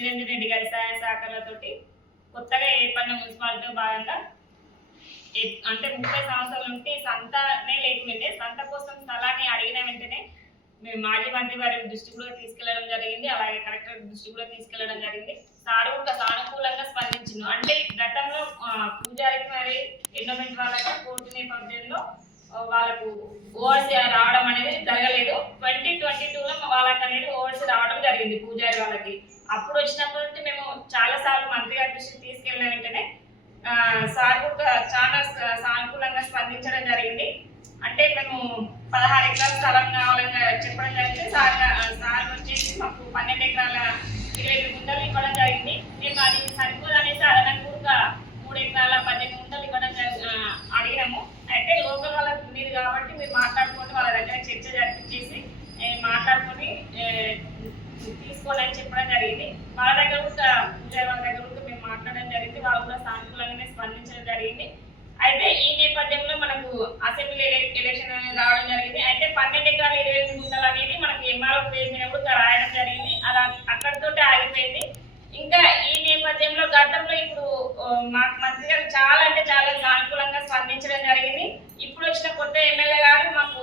నిరంజన్ రెడ్డి గారి సహాయ సహకారాలతోటి కొత్తగా ఏర్పడిన మున్సిపాలిటీలో భాగంగా అంటే 30 సంవత్సరాల నుండి సంతనే లేకుండే సంత కోసం స్థలాన్ని అడిగిన వెంటనే మేము మాజీ మంత్రి వారి దృష్టి కూడా తీసుకెళ్లడం జరిగింది, అలాగే కలెక్టర్ దృష్టి కూడా తీసుకెళ్లడం జరిగింది. సారు ఒక సానుకూలంగా స్పందించింది. అంటే గతంలో పూజారికి మరి ఎండోమెంట్ వాళ్ళకి కోర్టు నేపథ్యంలో వాళ్ళకు ఓవర్సీ రావడం అనేది జరగలేదు. 2022లో వాళ్ళకి అనేది ఓవర్సీ రావడం జరిగింది పూజారి వాళ్ళకి. అప్పుడు వచ్చినప్పటి నుంచి మేము చాలా సార్లు మంత్రి గారి దృష్టికి తీసుకెళ్ళిన వెంటనే సార్ కూడా చాలా సానుకూలంగా స్పందించడం జరిగింది. అంటే మేము 16 ఎకరాల స్థలం కావాలని చెప్పడం జరిగింది. సార్ వచ్చేసి మాకు 12 ఎకరాల 20 గుంటలు ఇవ్వడం జరిగింది. మేము అది సరిపోదనేసి అదనంగా 3 ఎకరాల 18 గుంటలు ఇవ్వడం అడిగినాము. అయితే లోకల్ వాళ్ళకి ఉంది కాబట్టి మీరు మాట్లాడుకొని వాళ్ళ దగ్గర చర్చ జరిపించేసి మాట్లాడుకొని తీసుకోవాలని చెప్పడం జరిగింది. వాళ్ళ దగ్గర కూడా పూజారి వాళ్ళ దగ్గర కూడా మేము మాట్లాడడం జరిగింది. వాళ్ళు కూడా సానుకూలంగానే స్పందించడం జరిగింది. అయితే ఈ నేపథ్యంలో మనకు అసెంబ్లీ ఎలక్షన్ అనేది రావడం జరిగింది. అయితే 12 ఎకరాల 20 గుంటలు అనేది మనకి ఎంఆర్ఓ పేజ్ మీద కూడా రాయడం జరిగింది. అలా అక్కడితో ఆగిపోయింది. ఇంకా ఈ నేపథ్యంలో గతంలో ఇప్పుడు మాకు మంత్రి గారు చాలా అంటే చాలా సానుకూలంగా స్పందించడం జరిగింది. ఇప్పుడు వచ్చిన కొత్త ఎమ్మెల్యే గారు మాకు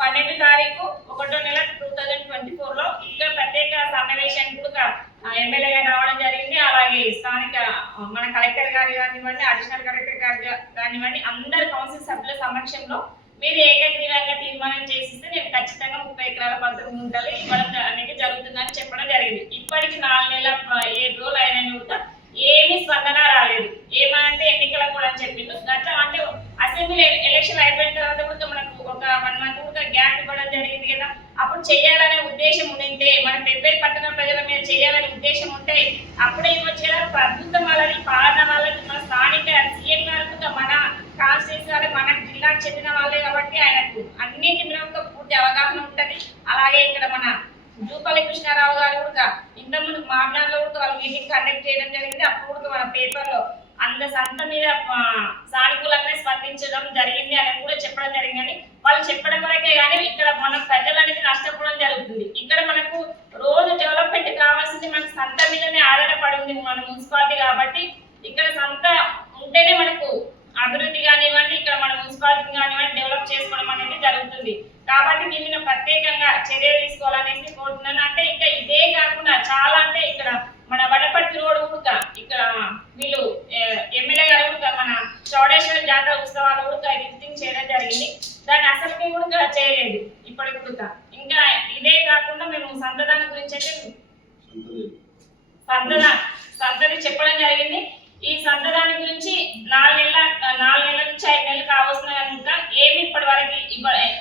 12 తారీఖు 1వ నెల 2024లో ఇంకా ప్రత్యేక సమావేశానికి కూడా ఎమ్మెల్యే గారు రావడం జరిగింది. అలాగే స్థానిక మన కలెక్టర్ గారు కానివ్వండి, అడిషనల్ కలెక్టర్ గారు కానివ్వండి, అందరు కౌన్సిల్ సభ్యుల సమక్షంలో మీరు ఏకగ్రీవంగా తీర్మానం చేసిస్తే నేను ఖచ్చితంగా 30 ఎకరాల 19 గుంటలు ఇవ్వడం అనేది జరుగుతుందని చెప్పడం జరిగింది. ఇప్పటికి 4 నెలల 7 రోజులు అయినా కూడా ఏమీ స్పందన రాలేదు. ఏమంటే ఎన్నికలకు కూడా చెప్పిండు. గతం అంటే అసెంబ్లీ ఎలక్షన్ అయిపోయిన తర్వాత కూడా మనకు ఒక 1 మంత్ కూడా గ్యాప్ ఇవ్వడం జరిగింది కదా. అప్పుడు చేయాలనే ఉద్దేశం ఉంటే మన పెబ్బేరు పట్టణ ప్రజల మీద చేయాలనే ఉద్దేశం ఉంటే అప్పుడే ఇవ్వచ్చు కదా. ప్రభుత్వం వాళ్ళని పాలన వాళ్ళని మన స్థానిక సీఎం గారు మన కాన్స్టిట్యూన్సీ వాళ్ళే మన జిల్లాకు చెందిన వాళ్ళే కాబట్టి ఆయనకు అన్నింటి మీద పూర్తి అవగాహన ఉంటుంది. అలాగే ఇక్కడ మన జూపల్లి కృష్ణారావు గారు కూడా ఇంతకుముందు మామనాడులో కూడా వాళ్ళు మీటింగ్ కండక్ట్ చేయడం జరిగింది. అప్పుడు కూడా మన పేపర్లో సంత మీద సానుకూలంగా స్పందించడం జరిగింది అని కూడా చెప్పడం జరిగింది. వాళ్ళు చెప్పడం వరకే కానీ ఇక్కడ మన ప్రజలు అనేది నష్టపోవడం జరుగుతుంది. ఇక్కడ మనకు రోజు డెవలప్మెంట్ కావాల్సింది మన సంత మీదనే ఆధారపడి ఉంది మన మున్సిపాలిటీ కాబట్టి ఇక్కడ సంత ఉంటేనే మనకు అభివృద్ధి కానివ్వండి, ఇక్కడ మన మున్సిపాలిటీ కానివ్వండి డెవలప్ చేసుకోవడం అనేది జరుగుతుంది. కాబట్టి దీని మీద ప్రత్యేకంగా చర్యలు తీసుకోవాలనేసి కోరుతున్నాను. అంటే ఇంకా ఇదే కాకుండా చాలా అంటే ఇక్కడ మన వడపర్తి రోడ్ కూడా ఇక్కడ వీళ్ళు ఎమ్మెల్యే గారు కూడా మన చౌడేశ్వర జాతర ఉత్సవాలు కూడా విజిటింగ్ చేయడం జరిగింది. దాన్ని అసలుకి కూడా చేయలేదు ఇప్పటికి కూడా. ఇంకా ఇదే కాకుండా మేము సంతదానం గురించి అయితే సంతది చెప్పడం జరిగింది. ఈ సంతదాని గురించి 4 నెలల నుంచి 5 నెలలు కావాల్సిన కనుక ఏమి ఇప్పటి వరకు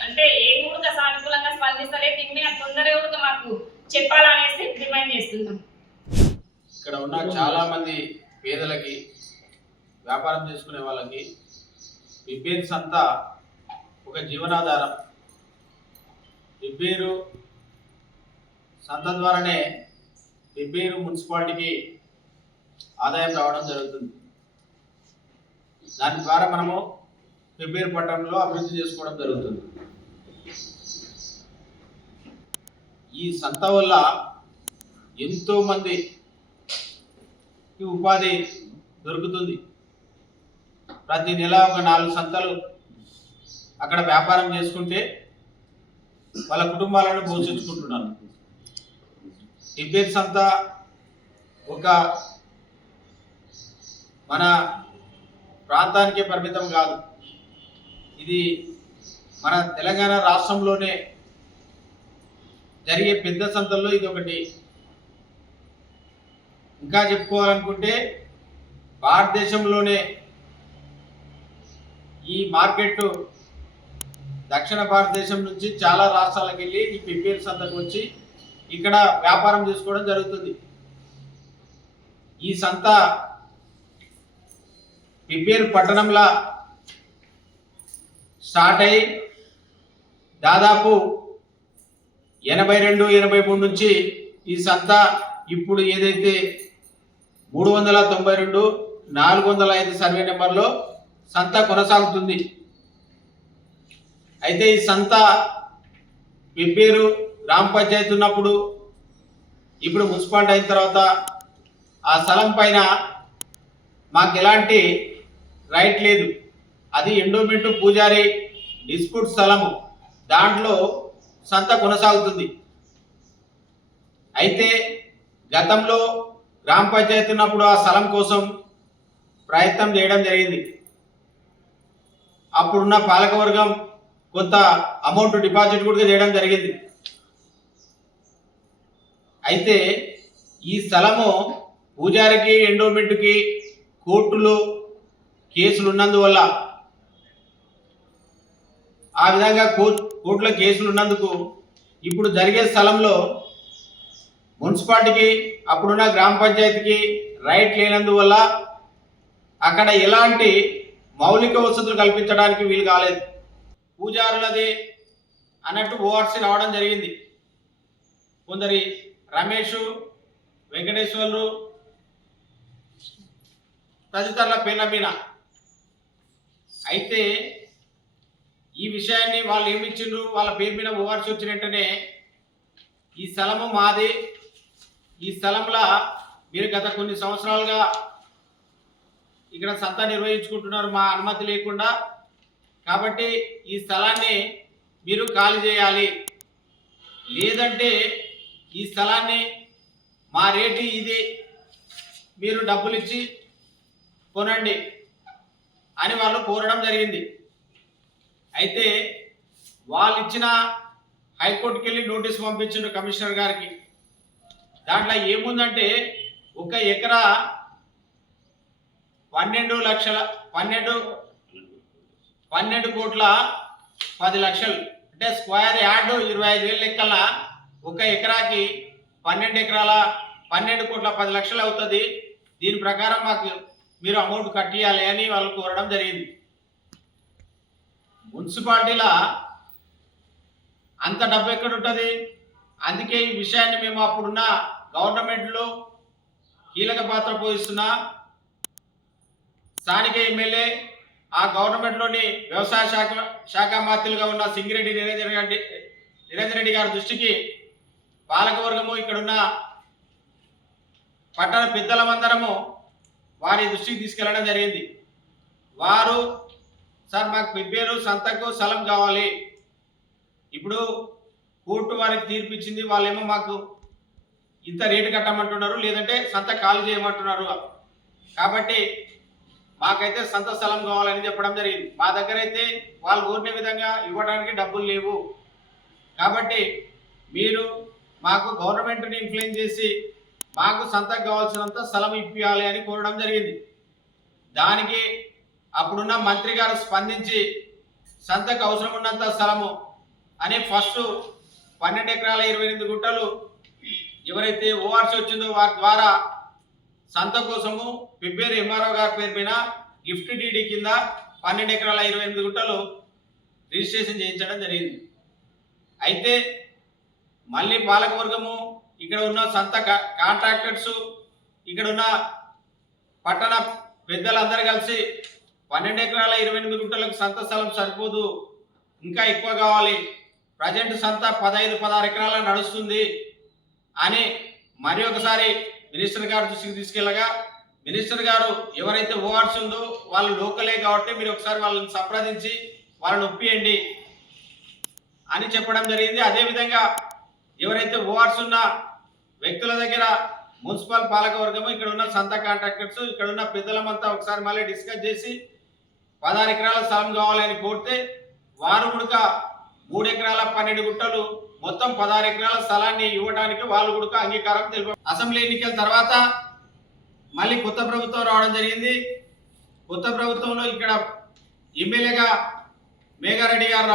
అంటే ఏమి కూడా సానుకూలంగా స్పందిస్తలేదు. దీని మీద తొందరగా కూడా మాకు చెప్పాలనేసి డిమాండ్ చేస్తున్నాం. ఇక్కడ ఉన్న చాలా మంది పేదలకి వ్యాపారం చేసుకునే వాళ్ళకి పెబ్బేరు సంత ఒక జీవనాధారం. పెబ్బేరు సంత ద్వారానే పెబ్బేరు మున్సిపాలిటీకి ఆదాయం రావడం జరుగుతుంది. దాని ద్వారా మనము పెబ్బేరు పట్టణంలో అభివృద్ధి చేసుకోవడం జరుగుతుంది. ఈ సంత వల్ల ఎంతో మంది ఉపాధి దొరుకుతుంది. ప్రతి నెల ఒక 4 సంతలు అక్కడ వ్యాపారం చేసుకుంటే వాళ్ళ కుటుంబాలను పోషించుకుంటున్నారు. పెబ్బేరు సంత ఒక మన ప్రాంతానికే పరిమితం కాదు, ఇది మన తెలంగాణ రాష్ట్రంలోనే జరిగే పెద్ద సంతల్లో ఇది ఒకటి. ఇంకా చెప్పుకోవాలనుకుంటే భారతదేశంలోనే ఈ మార్కెట్ దక్షిణ భారతదేశం నుంచి చాలా రాష్ట్రాలకు వెళ్ళి ఈ పెబ్బేరు సంతకు వచ్చి ఇక్కడ వ్యాపారం చేసుకోవడం జరుగుతుంది. ఈ సంత పెబ్బేరు పట్టణంలో స్టార్ట్ అయ్యి దాదాపు 82-83 నుంచి ఈ సంత ఇప్పుడు ఏదైతే 392-405 సర్వే నెంబర్లో సంత కొనసాగుతుంది. అయితే ఈ సంత పెబ్బేరు గ్రామ పంచాయతీ ఉన్నప్పుడు, ఇప్పుడు మున్సిపాలిటీ అయిన తర్వాత ఆ స్థలం పైన మాకు ఎలాంటి రైట్ లేదు, అది ఎండోమెంట్ పూజారి డిస్ప్యూట్ స్థలము, దాంట్లో సంత కొనసాగుతుంది. అయితే గతంలో గ్రామ పంచాయతీ ఉన్నప్పుడు ఆ స్థలం కోసం ప్రయత్నం చేయడం జరిగింది. అప్పుడున్న పాలకవర్గం కొంత అమౌంట్ డిపాజిట్ కూడా చేయడం జరిగింది. అయితే ఈ స్థలము పూజారికి ఎండోమెంట్కి కోర్టులో కేసులు ఉన్నందువల్ల, ఆ విధంగా కోర్టులో కేసులు ఉన్నందుకు ఇప్పుడు జరిగే స్థలంలో మున్సిపాలిటీకి అప్పుడున్న గ్రామ పంచాయతీకి రైట్ లేనందువల్ల అక్కడ ఎలాంటి మౌలిక వసతులు కల్పించడానికి వీలు కాలేదు. పూజారులది అన్నట్టు ఓఆర్సీ రావడం జరిగింది. కొందరి రమేష్, వెంకటేశ్వర్లు తదితరుల పేర్ల మీద. అయితే ఈ విషయాన్ని వాళ్ళు ఏమి ఇచ్చిండ్రు, వాళ్ళ పేరు మీద ఓఆర్సీ వచ్చిన వెంటనే ఈ స్థలము మాది, ఈ స్థలంలో మీరు గత కొన్ని సంవత్సరాలుగా ఇక్కడ సంత నిర్వహించుకుంటున్నారు మా అనుమతి లేకుండా, కాబట్టి ఈ స్థలాన్ని మీరు ఖాళీ చేయాలి, లేదంటే ఈ స్థలాన్ని మా రేటు ఇది, మీరు డబ్బులు ఇచ్చి కొనండి అని వాళ్ళు కోరడం జరిగింది. అయితే వాళ్ళు ఇచ్చిన హైకోర్టుకి వెళ్ళి నోటీస్ పంపించిండు కమిషనర్ గారికి. దాంట్లో ఏముందంటే 1 ఎకరా 12 కోట్ల 10 లక్షలు, అంటే స్క్వేర్ యార్డ్ 25,000 లెక్కల 1 ఎకరాకి 12 ఎకరాల 12 కోట్ల 10 లక్షలు అవుతుంది. దీని ప్రకారం మాకు మీరు అమౌంట్ కట్టియాలి అని వాళ్ళు కోరడం జరిగింది. మున్సిపాలిటీలో అంత డబ్బు ఎక్కడ ఉంటుంది? అందుకే ఈ విషయాన్ని మేము అప్పుడున్న గవర్నమెంట్లో కీలక పాత్ర పోషిస్తున్న స్థానిక ఎమ్మెల్యే, ఆ గవర్నమెంట్లోని వ్యవసాయ శాఖ మంత్రులుగా ఉన్న సింగిరెడ్డి నిరంజన్ రెడ్డి గారి దృష్టికి పాలకవర్గము, ఇక్కడున్న పట్టణ పెద్దలమందరము వారి దృష్టికి తీసుకెళ్లడం జరిగింది. వారు సార్ మాకు పెబ్బేరు సంతకు స్థలం కావాలి, ఇప్పుడు కోర్టు వారికి తీర్పు ఇచ్చింది, వాళ్ళేమో మాకు ఇంత రేటు కట్టమంటున్నారు, లేదంటే సంత ఖాళీ చేయమంటున్నారు, కాబట్టి మాకైతే సంత స్థలం కావాలని చెప్పడం జరిగింది. మా దగ్గర అయితే వాళ్ళు కోరిన విధంగా ఇవ్వడానికి డబ్బులు లేవు, కాబట్టి మీరు మాకు గవర్నమెంట్ని ఇన్ఫ్లుయెన్స్ చేసి మాకు సంతకు కావాల్సినంత స్థలం ఇప్పియాలి అని కోరడం జరిగింది. దానికి అప్పుడున్న మంత్రి గారు స్పందించి సంతకు అవసరం ఉన్నంత స్థలము అని ఫస్ట్ 12 ఎకరాల 28 గుంటలు ఎవరైతే ఓఆర్సీ వచ్చిందో వారి ద్వారా సంత కోసము పెబ్బేరు ఎంఆర్ఓ గారి పేరు పైన గిఫ్ట్ డీడీ కింద 12 ఎకరాల 28 గుంటలు రిజిస్ట్రేషన్ చేయించడం జరిగింది. అయితే మళ్ళీ పాలకవర్గము, ఇక్కడ ఉన్న సంత కాంట్రాక్టర్స్, ఇక్కడ ఉన్న పట్టణ పెద్దలందరూ కలిసి 12 ఎకరాల 28 గుంటలకు సంత స్థలం సరిపోదు, ఇంకా ఎక్కువ కావాలి, ప్రజెంట్ సంత 15-16 ఎకరాల నడుస్తుంది అని మరి ఒకసారి మినిస్టర్ గారు దృష్టికి తీసుకెళ్ళగా, మినిస్టర్ గారు ఎవరైతే ఓఆర్సీ ఉందో వాళ్ళు లోకలే కాబట్టి మీరు ఒకసారి వాళ్ళని సంప్రదించి వాళ్ళని ఒప్పియండి అని చెప్పడం జరిగింది. అదేవిధంగా ఎవరైతే ఓఆర్సీ ఉన్న వ్యక్తుల దగ్గర మున్సిపల్ పాలకవర్గము, ఇక్కడ ఉన్న సంత కాంట్రాక్టర్స్, ఇక్కడ ఉన్న పెద్దలమంతా ఒకసారి మళ్ళీ డిస్కస్ చేసి 16 ఎకరాల స్థలం కావాలని కోరితే వారు కూడా 3 ఎకరాల 12 గుంటలు మొత్తం 16 ఎకరాల స్థలాన్ని ఇవ్వడానికి వాళ్ళు కూడా అంగీకారం తెలిపారు. అసెంబ్లీ ఎన్నికల తర్వాత మళ్ళీ కొత్త ప్రభుత్వం రావడం జరిగింది. కొత్త ప్రభుత్వంలో ఇక్కడ ఎమ్మెల్యేగా మేఘారెడ్డి గారు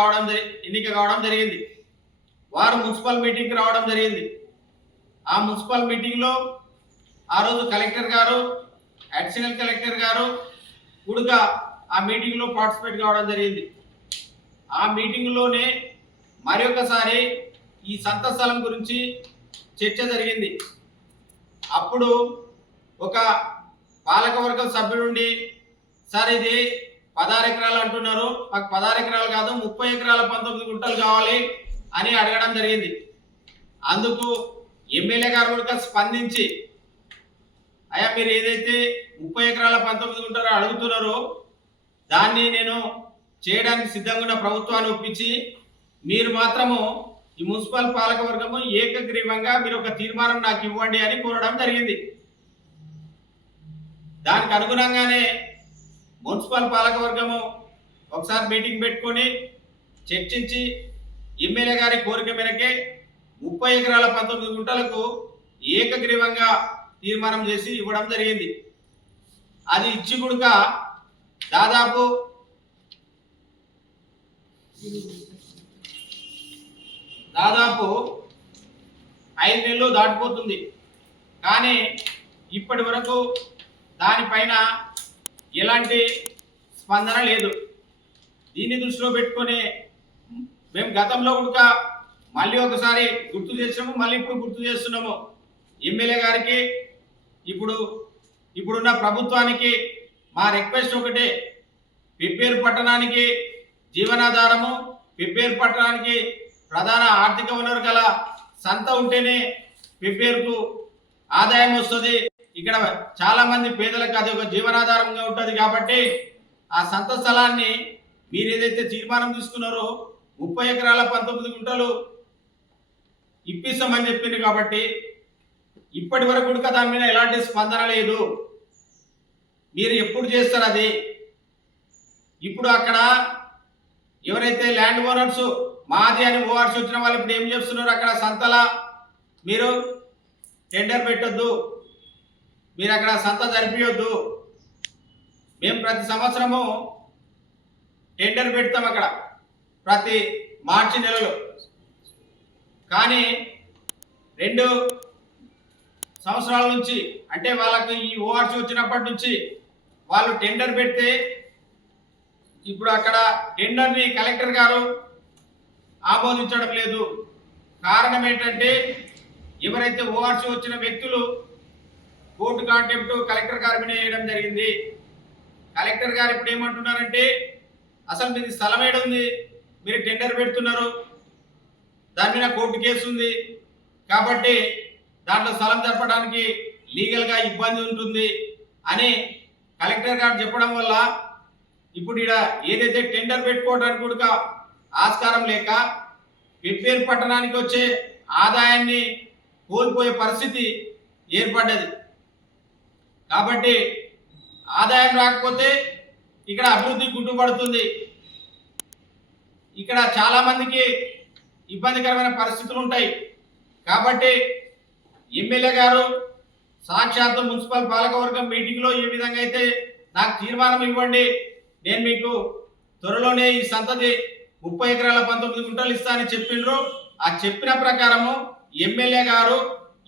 ఎన్నిక కావడం జరిగింది. వారు మున్సిపల్ మీటింగ్కి రావడం జరిగింది. ఆ మున్సిపల్ మీటింగ్లో ఆ రోజు కలెక్టర్ గారు, అడిషనల్ కలెక్టర్ గారు కూడా ఆ మీటింగ్లో పార్టిసిపేట్ కావడం జరిగింది. ఆ మీటింగ్లోనే మరి ఒకసారి ఈ సంత స్థలం గురించి చర్చ జరిగింది. అప్పుడు ఒక పాలకవర్గం సభ్యుడుండి, సార్ ఇది 16 ఎకరాలు అంటున్నారు, మాకు 16 ఎకరాలు కాదు 30 ఎకరాల 19 గుంటలు కావాలి అని అడగడం జరిగింది. అందుకు ఎమ్మెల్యే గారు కూడా స్పందించి అయ్యా మీరు ఏదైతే 30 ఎకరాల 19 గుంటలు అడుగుతున్నారో దాన్ని నేను చేయడానికి సిద్ధంగా ఉన్న ప్రభుత్వాన్ని ఒప్పించి మీరు మాత్రము ఈ మున్సిపల్ పాలక వర్గము ఏకగ్రీవంగా మీరు ఒక తీర్మానం నాకు ఇవ్వండి అని కోరడం జరిగింది. దానికి అనుగుణంగానే మున్సిపల్ పాలక వర్గము ఒకసారి మీటింగ్ పెట్టుకొని చర్చించి ఎమ్మెల్యే గారి కోరిక మేరకే 30 ఎకరాల 19 గుంటలకు ఏకగ్రీవంగా తీర్మానం చేసి ఇవ్వడం జరిగింది. అది ఇచ్చి కూడా దాదాపు దాదాపు 5 నెలలు దాటిపోతుంది. కానీ ఇప్పటి వరకు దానిపైన ఎలాంటి స్పందన లేదు. దీన్ని దృష్టిలో పెట్టుకొని మేము గతంలో కూడా మళ్ళీ ఒకసారి గుర్తు చేసినాము, మళ్ళీ ఇప్పుడు గుర్తు చేస్తున్నాము. ఎమ్మెల్యే గారికి ఇప్పుడున్న ప్రభుత్వానికి మా రిక్వెస్ట్ ఒకటే, పిప్పేరు పట్టణానికి జీవనాధారము, పిప్పేరు పట్టణానికి ప్రధాన ఆర్థిక వనరు గల సంత ఉంటేనే పిప్పేరుకు ఆదాయం వస్తుంది. ఇక్కడ చాలా మంది పేదలకు అది ఒక జీవనాధారంగా ఉంటుంది. కాబట్టి ఆ సంత స్థలాన్ని మీరు ఏదైతే తీర్మానం తీసుకున్నారో 30 ఎకరాల 19 గుంటలు ఇప్పిస్తామని చెప్పింది. కాబట్టి ఇప్పటి వరకు కూడా దాని మీద ఎలాంటి స్పందన లేదు. మీరు ఎప్పుడు చేస్తారు అది? ఇప్పుడు అక్కడ ఎవరైతే ల్యాండ్ ఓనర్స్ మాది అని ఓఆర్స్ వచ్చిన వాళ్ళు ఇప్పుడు ఏం చేస్తున్నారు, అక్కడ సంతలా మీరు టెండర్ పెట్టొద్దు, మీరు అక్కడ సంత జరిపియొద్దు. మేము ప్రతి సంవత్సరము టెండర్ పెడతాం అక్కడ ప్రతి మార్చి నెలలో. కానీ 2 సంవత్సరాల నుంచి అంటే వాళ్ళకి ఈ ఓఆర్సీ వచ్చినప్పటి నుంచి వాళ్ళు టెండర్ పెడితే ఇప్పుడు అక్కడ టెండర్ని కలెక్టర్ గారు ఆమోదించడం లేదు. కారణం ఏంటంటే ఎవరైతే ఓఆర్సీ వచ్చిన వ్యక్తులు కోర్టు కాంటెంప్ట్ కలెక్టర్ గారి మీద వేయడం జరిగింది. కలెక్టర్ గారు ఇప్పుడు ఏమంటున్నారంటే అసలు మీది స్థలం ఏడుంది, మీరు టెండర్ పెడుతున్నారు, దాని మీద కోర్టు కేసు ఉంది కాబట్టి దాంట్లో స్థలం జరపడానికి లీగల్గా ఇబ్బంది ఉంటుంది అని కలెక్టర్ గారు చెప్పడం వల్ల ఇప్పుడు ఇక్కడ ఏదైతే టెండర్ పెట్టుకోవడానికి కూడా ఆస్కారం లేక పిప్పేరు పట్టణానికి వచ్చే ఆదాయాన్ని కోల్పోయే పరిస్థితి ఏర్పడ్డది. కాబట్టి ఆదాయం రాకపోతే ఇక్కడ అభివృద్ధి గుట్టుపడుతుంది. ఇక్కడ చాలా మందికి ఇబ్బందికరమైన పరిస్థితులు ఉంటాయి. కాబట్టి ఎమ్మెల్యే గారు సాక్షాత్తు మున్సిపల్ పాలకవర్గం మీటింగ్లో ఏ విధంగా అయితే నాకు తీర్మానం ఇవ్వండి, నేను మీకు త్వరలోనే ఈ సంతతి 30 ఎకరాల 19 గుంటలు ఇస్తా అని చెప్పిండ్రు. ఆ చెప్పిన ప్రకారము ఎమ్మెల్యే గారు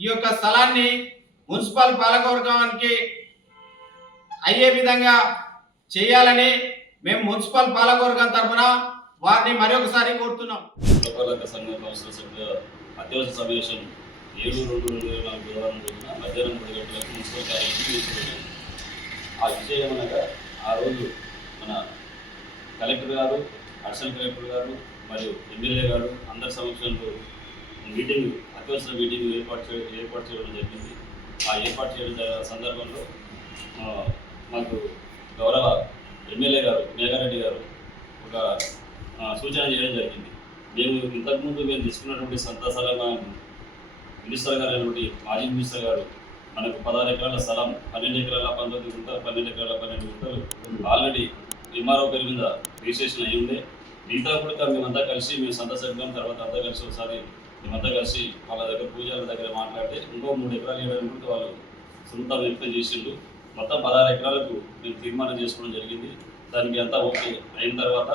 ఈ యొక్క స్థలాన్ని మున్సిపల్ పాలకవర్గానికి అయ్యే విధంగా చేయాలని మేము మున్సిపల్ పాలకవర్గం తరఫున వారిని మరొకసారి కోరుతున్నాం. అత్యవసర సమావేశం 7/2/2024 బుధవారం రోజున మధ్యాహ్నం 3 గంటలకు మున్సిపల్ కార్యాలయం తీసుకున్నాం. ఆ విషయం అనగా ఆ రోజు మన కలెక్టర్ గారు, అడిషనల్ కలెక్టర్ గారు మరియు ఎమ్మెల్యే గారు అందరి సమక్షంలో మీటింగ్, అత్యవసర మీటింగ్ ఏర్పాటు చేయడం జరిగింది. ఆ ఏర్పాటు చేయడం సందర్భంలో మాకు గౌరవ ఎమ్మెల్యే గారు మేఘారెడ్డి గారు ఒక సూచన చేయడం జరిగింది. ఇంతకుముందు మేము తీసుకున్నటువంటి సంత స్థలం మినిస్టర్ గారు అయినటువంటి మాజీ మినిస్టర్ గారు మనకు 16 ఎకరాల స్థలం 12 ఎకరాల 19 గుంటలు 12 ఎకరాల 12 గుంటలు ఆల్రెడీ ఎంఆర్ఓ పేరు మీద రిజిస్ట్రేషన్ అయ్యి ఉండే. మిగతా కూడా మేమంతా కలిసి మేము సంత సభ్యం తర్వాత అంతా కలిసి ఒకసారి మేమంతా కలిసి వాళ్ళ దగ్గర పూజారుల దగ్గర మాట్లాడితే ఇంకో 3 ఎకరాలు ఇవ్వడానికి కూడా వాళ్ళు సొంత వ్యక్తం చేసిండు. మొత్తం 16 ఎకరాలకు మేము తీర్మానం చేసుకోవడం జరిగింది. దానికి అంతా ఓకే అయిన తర్వాత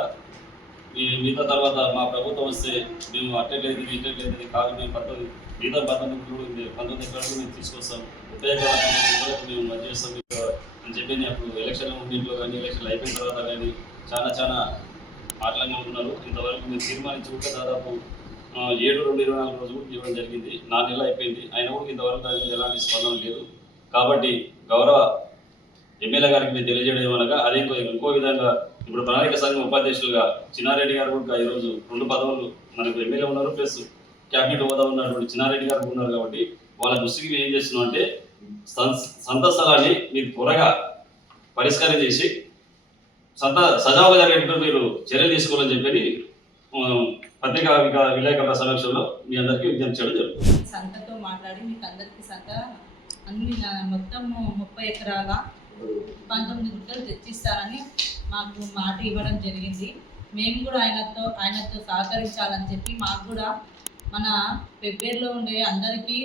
మిగతా తర్వాత మా ప్రభుత్వం వస్తే మేము అట్టలేదు ఇట్టలేదు కాదు, మేము 19 ఎకరాలు మేము తీసుకొస్తాం, 30 ఎకరాల 19 ఎకరాలకు మేము మధ్య చేస్తాం అని చెప్పి అప్పుడు ఎలక్షన్ల ముందులో కానీ ఎలక్షన్లు అయిపోయిన తర్వాత కానీ చాలా ఆటలంగా ఉన్నారు. ఇంతవరకు మేము తీర్మానించి కూడా దాదాపు 7/2/24 రోజు కూడా ఇవ్వడం జరిగింది. 4 నెలలు అయిపోయింది, అయినా కూడా ఇంతవరకు దాని మీద ఎలాంటి స్పందన లేదు. కాబట్టి గౌరవ ఎమ్మెల్యే గారికి మేము తెలియజేయడం ఏమనగా అదే ఇంకో విధంగా ఇప్పుడు ప్రణాళిక సంఘం ఉపాధ్యక్షులుగా చిన్నారెడ్డి గారు కూడా ఈరోజు 2 పదవులు మనకు ఎమ్మెల్యే ఉన్నారు ప్లస్ క్యాబినెట్ హోదా ఉన్నటువంటి చిన్నారెడ్డి గారు ఉన్నారు. కాబట్టి వాళ్ళ దృష్టికి మేము ఏం చేస్తున్నాం అంటే సంత స్థలాన్ని మీరు త్వరగా పరిష్కారం చేసి సజావుగా జరిగేటట్టు మీరు చర్యలు తీసుకోవాలని చెప్పి పత్రికా విలేకరుల సమక్షంలో మీ అందరికీ విజ్ఞప్తి చేయడం జరుగుతుంది. సంతతో మాట్లాడి మీకు అందరికీ సంత అన్ని మొత్తం 30 ఎకరాల 19 గుంటలు తెచ్చిస్తారని మాకు మాట ఇవ్వడం జరిగింది. మేము కూడా ఆయనతో సహకరించాలని చెప్పి మాకు కూడా మన పెబ్బేరులో ఉండే అందరికీ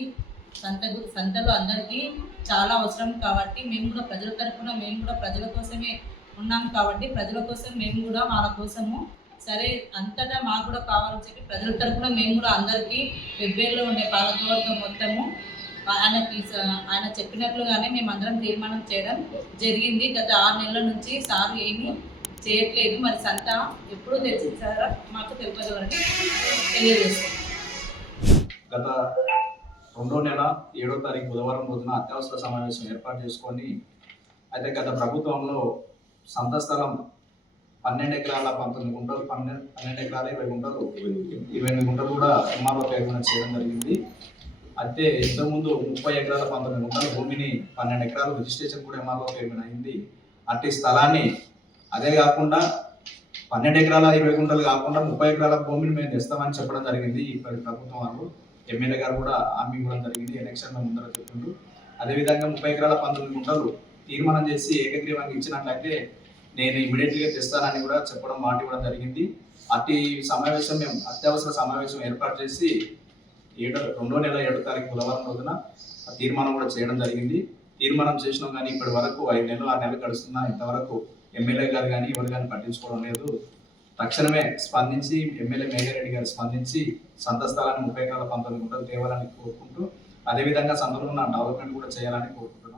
సంతలో అందరికీ చాలా అవసరం కాబట్టి మేము కూడా ప్రజల తరఫున మేము కూడా ప్రజల కోసమే ఉన్నాం కాబట్టి ప్రజల కోసం మేము కూడా వాళ్ళ కోసము సరే అంతటా మాకు కూడా కావాలని చెప్పి ప్రజల తరఫున మేము కూడా అందరికీ పెబ్బేరులో ఉండే పాలకవర్గం మొత్తము ఆయన చెప్పినట్లుగానే మేము అందరం తీర్మానం చేయడం జరిగింది. గత 6 నెలల నుంచి సార్ ఏమీ చేయట్లేదు. మరి సంత ఎప్పుడు తెచ్చిస్తారో మాకు తెలియజేయాలని తెలియజేస్తాం. గత 2వ నెల 7వ తారీఖు బుధవారం రోజున అత్యవసర సమావేశం ఏర్పాటు చేసుకొని అయితే గత ప్రభుత్వంలో సంత స్థలం 12 ఎకరాల 19 గుంటలు 12 ఎకరాల 20 గుంటలు 28 గుంటలు కూడా ఎంఆర్ఓ పేరు మీద చేయడం జరిగింది. అయితే ఇంతకుముందు 30 ఎకరాల 19 గుంటల భూమిని 12 ఎకరాలు రిజిస్ట్రేషన్ కూడా ఎంఆర్ఓ పేరు మీద అయింది. అట్టి స్థలాన్ని అదే కాకుండా 12 ఎకరాల 20 గుంటలు కాకుండా 30 ఎకరాల భూమిని మేము తెస్తామని చెప్పడం జరిగింది. ఈ ప్రభుత్వం వాళ్ళు ఎమ్మెల్యే గారు కూడా హామీ ఇవ్వడం జరిగింది. ఎలక్షన్ ముందర చెప్పిండు. అదేవిధంగా 30 ఎకరాల 19 గుంటలు తీర్మానం చేసి ఏకగ్రీవంగా ఇచ్చినట్లయితే నేను ఇమీడియట్గా తెస్తానని కూడా చెప్పడం మాట ఇవ్వడం జరిగింది. అట్టి సమావేశం మేము అత్యవసర సమావేశం ఏర్పాటు చేసి 2వ నెల 7వ తారీఖు బుధవారం రోజున తీర్మానం కూడా చేయడం జరిగింది. తీర్మానం చేసినాం కానీ ఇప్పటి వరకు 5 నెలలు 6 నెలలు గడుస్తున్నా ఇంతవరకు ఎమ్మెల్యే గారు కానీ ఎవరు కానీ పట్టించుకోవడం లేదు. తక్షణమే స్పందించి ఎమ్మెల్యే మేఘారెడ్డి గారు స్పందించి సంత స్థలాన్ని 30 ఎకరాల 19 గుంటలు తేవాలని కోరుకుంటూ అదేవిధంగా సందర్భంలో డెవలప్మెంట్ కూడా చేయాలని కోరుకుంటున్నాను.